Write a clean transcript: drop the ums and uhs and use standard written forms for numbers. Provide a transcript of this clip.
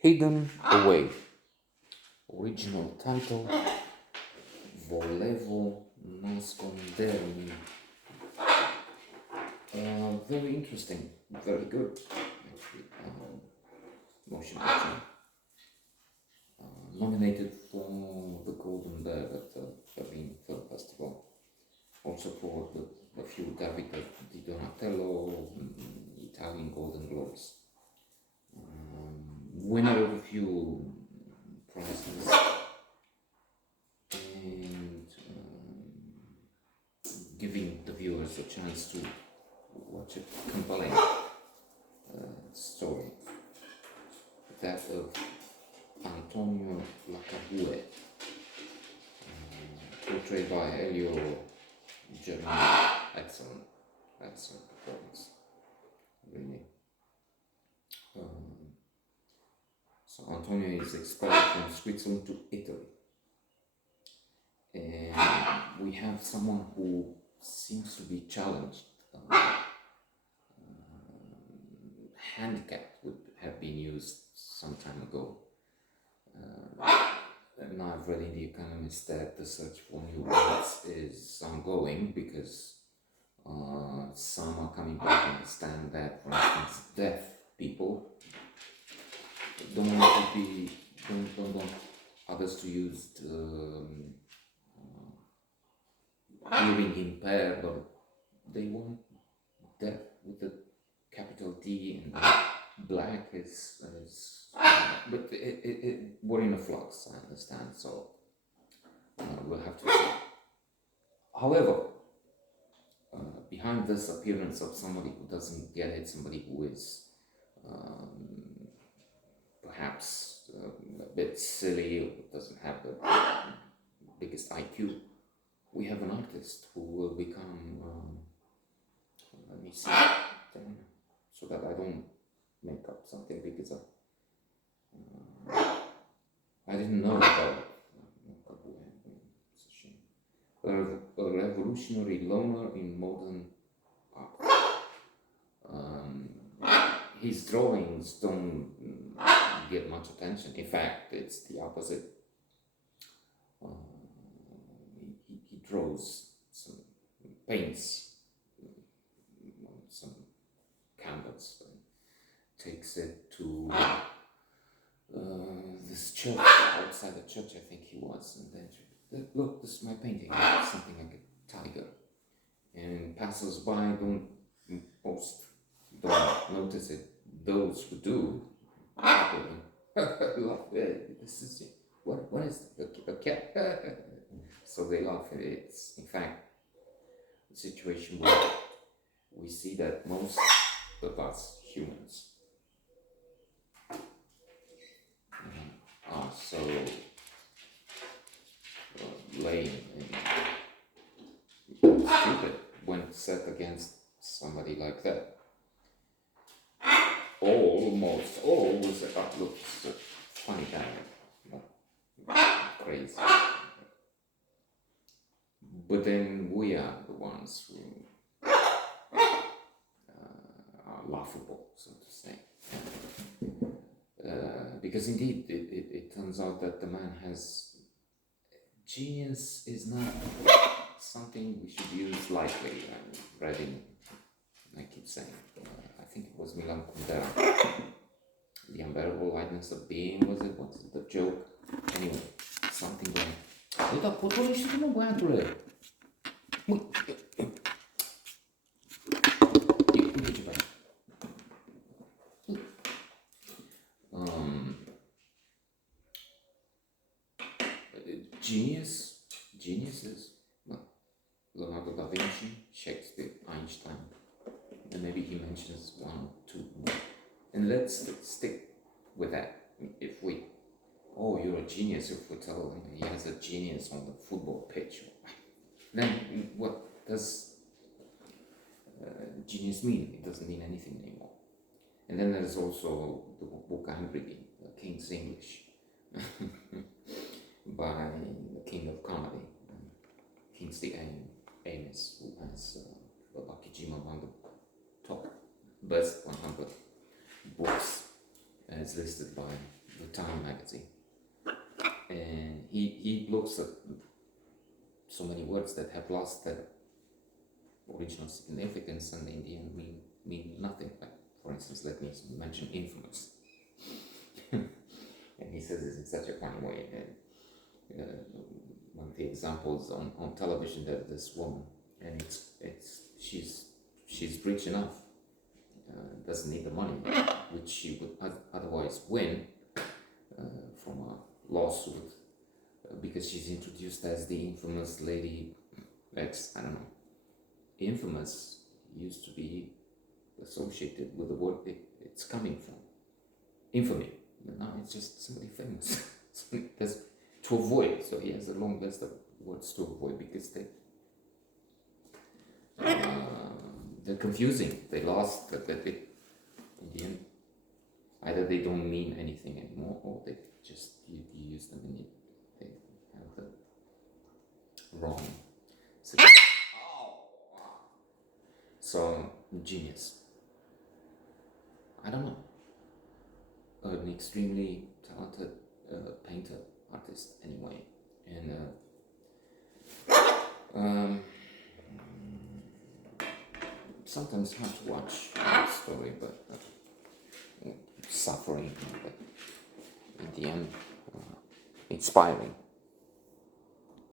Hidden Away. Original title Volevo Nascondermi. Very interesting, very good actually. Motion picture. Nominated for the Golden Bear at the Berlin Film Festival. Also for the few Davide Di Donatello Italian Golden Globes. Winner of a few prizes and giving the viewers a chance to watch a compelling story. That of Antonio Lacavue, portrayed by Elio Germano. Excellent performance, really. So Antonio is expelled from Switzerland to Italy, and we have someone who seems to be challenged. Handicap would have been used some time ago. Now I've read in The Economist that the search for new words is ongoing because some are coming back and understand that, for instance, deaf people don't want others to use hearing impaired, or they want deaf with the capital D, and black is but we're in a flux, I understand, so we'll have to see. However, behind this appearance of somebody who doesn't get it, somebody who is perhaps a bit silly or doesn't have the biggest IQ, we have an artist who will become, let me see, so that I don't make up something, because I didn't know about a revolutionary loner in modern art. His drawings don't get much attention. In fact, it's the opposite. He draws some, paints some canvas, and takes it to this church, outside the church I think he was, and then, look, this is my painting, something like a tiger, and passers-by don't notice it. Those who do, laugh. This is it. What is a cat? So they laugh. It's in fact a situation where we see that most of us humans are so lame and stupid when set against somebody like that. Almost always, look, it's a funny guy, not crazy. But then we are the ones who are laughable, so to say. Because indeed, it turns out that the man has genius is not something we should use lightly. I'm reading, I keep saying, I think it was Milan Kundera, The Unbearable Lightness of Being, was it? What's the joke? Anyway, something like, uita, potoliște mă, băiatule! Geniuses, well, Leonardo da Vinci, Shakespeare, Einstein, and maybe he mentions one or two more. And let's stick with that. If we, you're a genius, if we tell him he has a genius on the football pitch, then what does genius mean? It doesn't mean anything anymore. And then there's also the book I'm reading, King's English, by the King of Comedy, Kingsley Amis, who has Babakijima on the top best 100 books as listed by the Time magazine. And he looks at so many words that have lost their original significance and in the end mean nothing. Like, for instance, let me mention infamous. And he says this in such a funny way. One of the examples on television, that this woman, and she's rich enough, doesn't need the money, which she would otherwise win from a lawsuit, because she's introduced as the infamous Lady X. I don't know. Infamous used to be associated with the word it's coming from. Infamy. But now it's just somebody famous. There's to avoid. So he has a long list of words to avoid because they're confusing. They lost that they in the end. Either they don't mean anything anymore, or they just you use them and they have the wrong. So genius. I don't know. An extremely talented painter, artist, anyway, and sometimes hard to watch the story, but suffering, but in the end, inspiring.